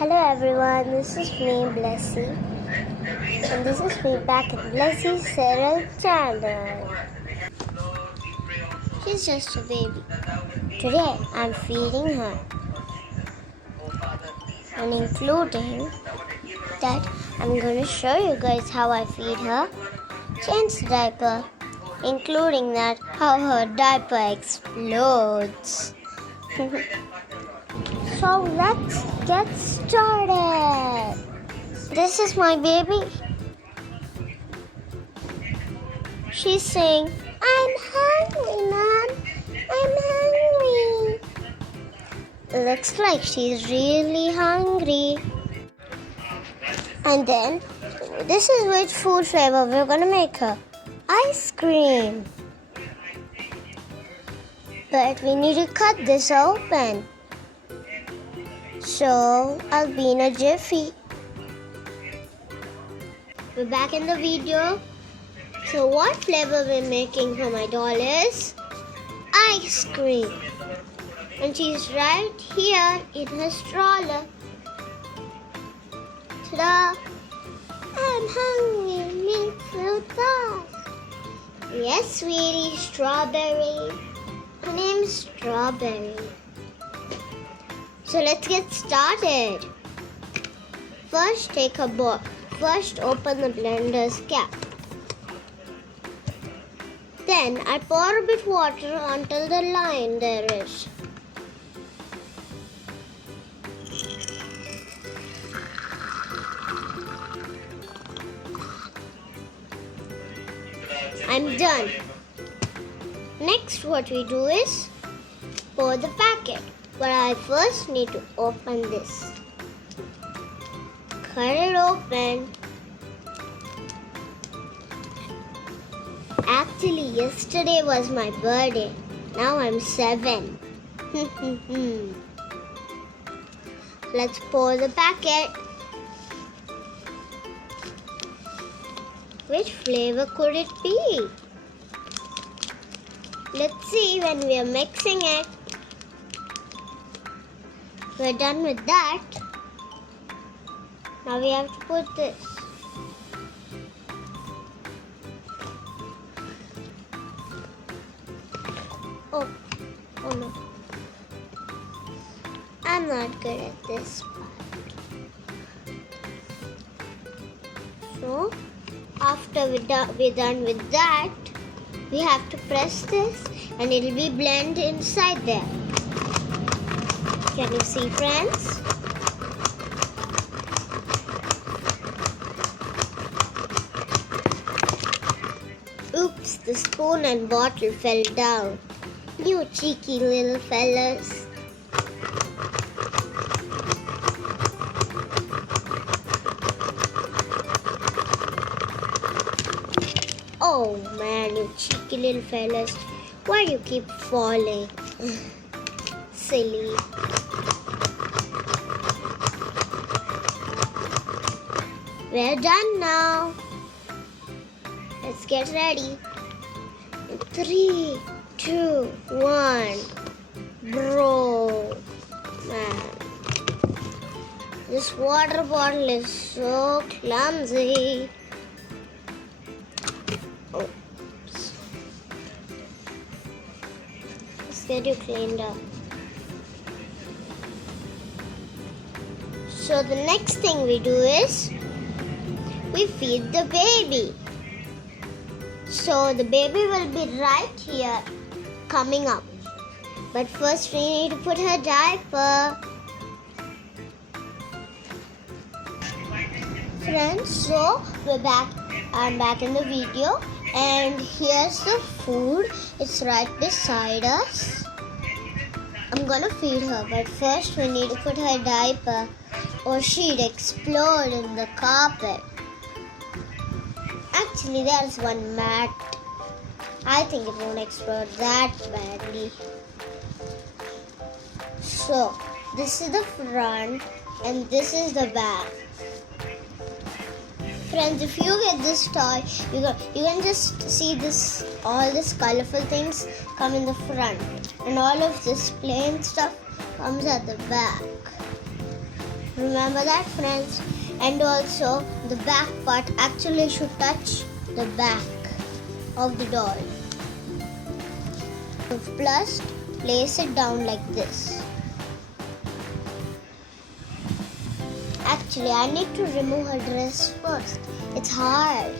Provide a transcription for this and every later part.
Hello everyone, this is me Blessy, and this is me back at Blessy's Cereal channel. She's just a baby. Today I'm feeding her, and including that I'm going to show you guys how I feed her, change the diaper, including that how her diaper explodes. So let's get started. This is my baby. She's saying, "I'm hungry, Mom. I'm hungry." Looks like she's really hungry. And then, this is which food flavor we're going to make her. Ice cream. But we need to cut this open. So, I'll be in a jiffy. We're back in the video. So, what flavor we're making for my doll is ice cream. And she's right here in her stroller. Ta-da! I'm hungry, milk fruit fast. Yes, sweetie, strawberry. Her name's Strawberry. So let's get started. First, take a bowl. First, open the blender's cap. Then, I pour a bit water until the line there is. I'm done. Next, what we do is pour the packet. But I first need to open this. Cut it open. Actually, yesterday was my birthday. Now I'm 7. Let's pour the packet. Which flavor could it be? Let's see when we are mixing it. We're done with that. Now we have to put this. Oh no. I'm not good at this part. So, after we're done with that, we have to press this and it will be blended inside there. Can you see, friends? Oops, the spoon and bottle fell down. You cheeky little fellas. Oh man, you cheeky little fellas. Why do you keep falling? Silly. We're done now. Let's get ready. 3, 2, 1. Bro, man. This water bottle is so clumsy. Oops. Let's get you cleaned up. So the next thing we do is we feed the baby. So the baby will be right here coming up. But first we need to put her diaper. Friends, so we're back. I'm back in the video. And here's the food. It's right beside us. I'm gonna feed her. But first we need to put her diaper or she'd explode in the carpet. Actually, there's one mat. I think it won't explode that badly. So, this is the front and this is the back. Friends, if you get this toy, you can just see this, all this colorful things come in the front, and all of this plain stuff comes at the back. Remember that, friends? And also the back part actually should touch the back of the doll. Plus, place it down like this. Actually, I need to remove her dress first. It's hard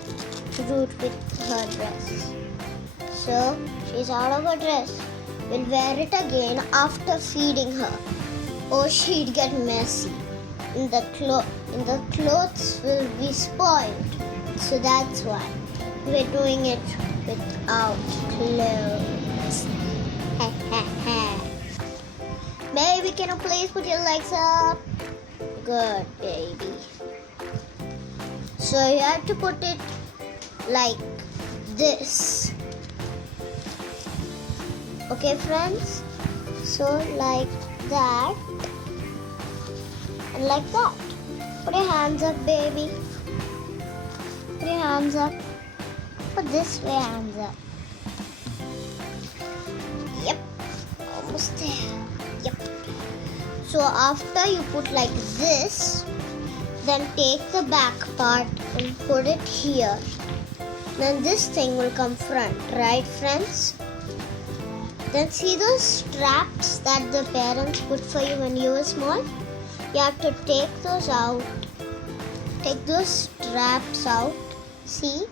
to do it with her dress. So, she's out of her dress. We'll wear it again after feeding her. Or she'd get messy. And the clothes will be spoiled. So that's why we're doing it without clothes. Baby, can you please put your legs up? Good, baby. So you have to put it like this. Okay, friends? So like that and like that. Put your hands up, baby. Put your hands up. Put this way, hands up. Yep. Almost there. Yep. So after you put like this, then take the back part and put it here. Then this thing will come front, right, friends? Then see those straps that the parents put for you when you were small? You have to take those out. Take those straps out. See?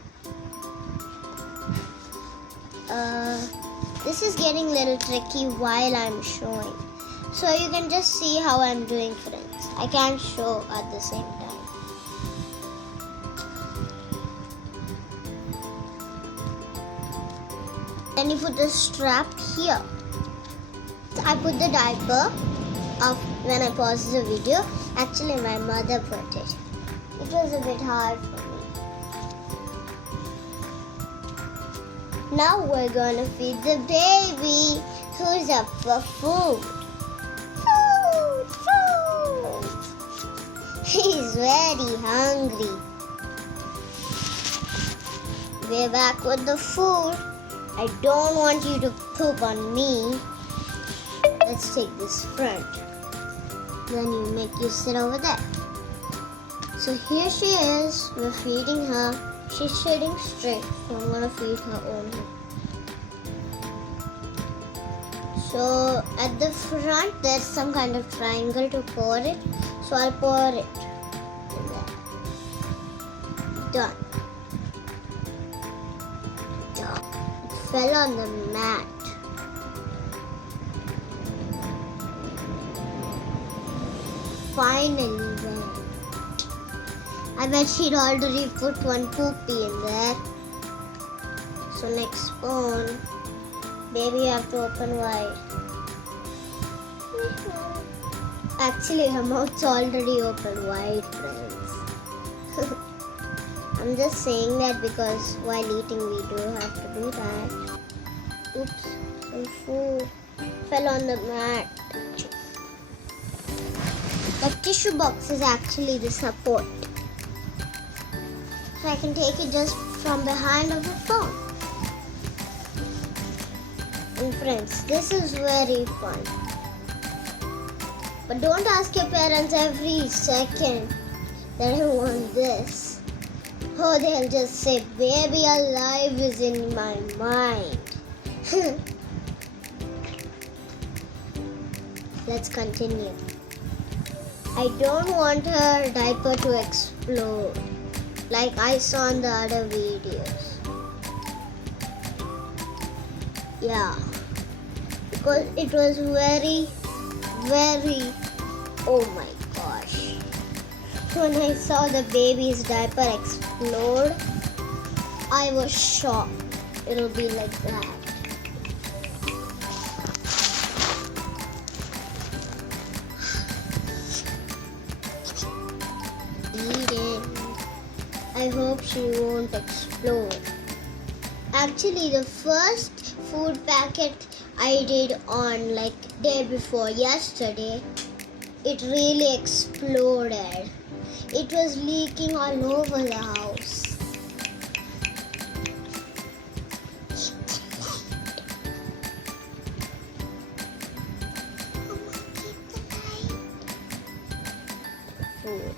This is getting a little tricky while I'm showing. So you can just see how I'm doing, friends. I can't show at the same time. Then you put the strap here. I put the diaper up when I paused the video. Actually, my mother put it. It was a bit hard for me. Now we're gonna feed the baby who's up for food. Food! He's very hungry. We're back with the food. I don't want you to poop on me. Let's take this front. Then you sit over there. So here she is. We're feeding her. She's sitting straight, so I'm gonna feed her only. So at the front there's some kind of triangle to pour it. So I'll pour it in there. Done. Done. It fell on the mat. Finally went. I bet she'd already put one poopy in there. So next spoon, baby, you have to open wide. Actually, her mouth's already open wide, friends. I'm just saying that because while eating we do have to do that. Oops, some food fell on the mat. The tissue box is actually the support. So I can take it just from behind of the phone. And friends, this is very fun. But don't ask your parents every second that I want this. Oh, they'll just say, baby, alive is in my mind. Let's continue. I don't want her diaper to explode like I saw in the other videos. Yeah, because it was very, oh my gosh. When I saw the baby's diaper explode, I was shocked. It'll be like that. I hope she won't explode. Actually, the first food packet I did on like day before yesterday, it really exploded. It was leaking all over the house. food.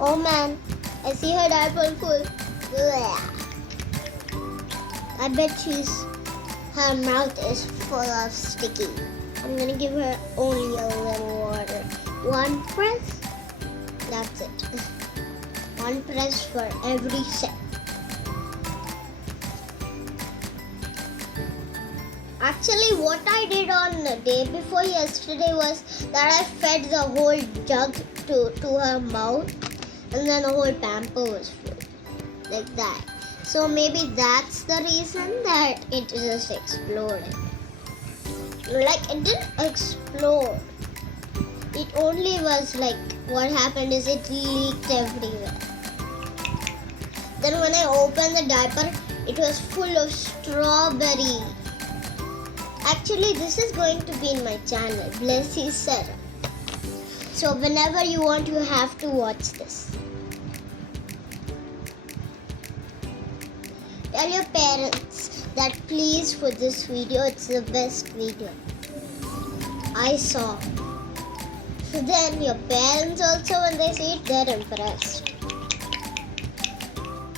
Oh man, I see her diaper full. Blech. I bet her mouth is full of sticky. I'm gonna give her only a little water. One press, that's it. One press for every sip. Actually, what I did on the day before yesterday was that I fed the whole jug to her mouth, and then the whole pamper was full, like that. So maybe that's the reason that it just exploded. Like, it didn't explode. It only was like, what happened is it leaked everywhere. Then when I opened the diaper, it was full of strawberry. Actually, this is going to be in my channel, Blessy Feeding. So whenever you want, you have to watch this. Tell your parents that please for this video, it's the best video I saw. So then your parents also, when they see it, they're impressed.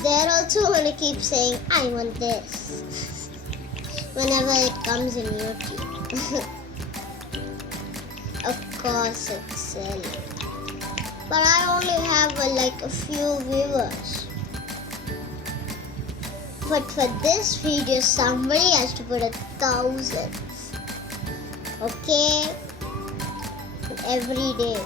They're also going to keep saying, I want this, whenever it comes in YouTube. Of course it's silly. But I only have like a few viewers. But for this video, somebody has to put 1,000. Okay? Every day.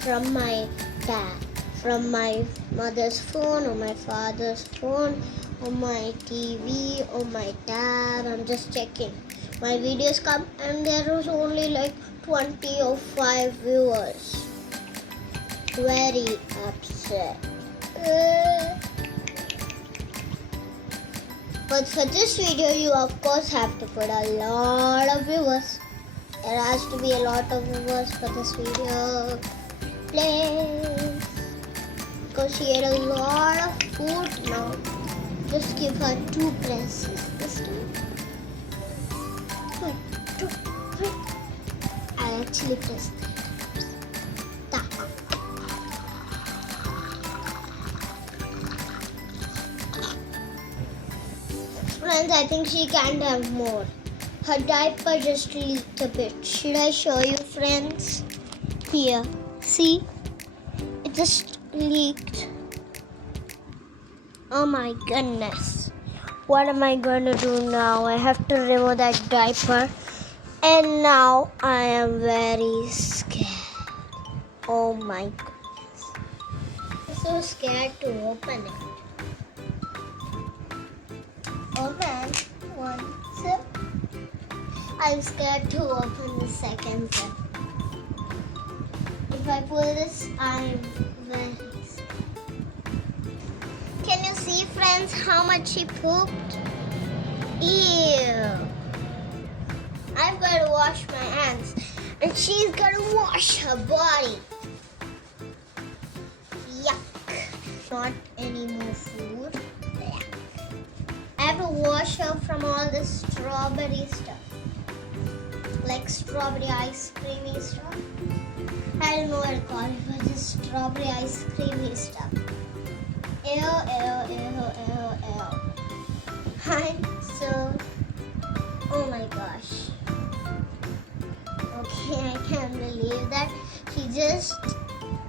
From my dad. From my mother's phone or my father's phone or my TV or my tab. I'm just checking. My videos come and there was only like 20 or 5 viewers. Very upset. But for this video, you of course have to put a lot of viewers. There has to be a lot of viewers for this video. Please. Because she ate a lot of food now. Just give her 2 presses this time. 1, 2, 3. I actually pressed 3 times. Friends, I think she can't have more. Her diaper just leaked a bit. Should I show you, friends? Here. See? It just leaked. Oh my goodness. What am I going to do now? I have to remove that diaper. And now I am very scared. Oh my goodness. I'm so scared to open it. Oh man, 1 sip. I'm scared to open the second zip. If I pull this, I'm very scared. Can you see, friends, how much she pooped? Ew. I've got to wash my hands. And she's got to wash her body. Yuck. Not any more food. Yuck. I have to wash her from all this strawberry stuff. Like strawberry ice creamy stuff. I don't know what to call it, but just strawberry ice creamy stuff. Ew, ew, ew, ew, ew. I'm so... Oh my gosh. Okay, I can't believe that. She just...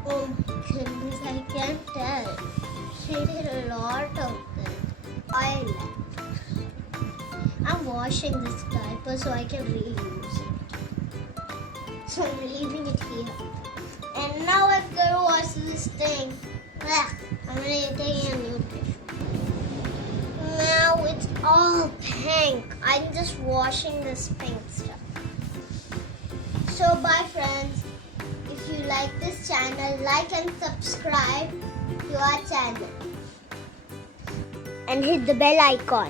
Oh my goodness, I can't tell. She did a lot of this. I left. I'm washing this diaper so I can reuse it. So I'm leaving it here. And now I've got to wash this thing. Ugh, I'm going to take a new tissue. Now it's all pink. I'm just washing this pink stuff. So bye friends. If you like this channel, like and subscribe to our channel. And hit the bell icon.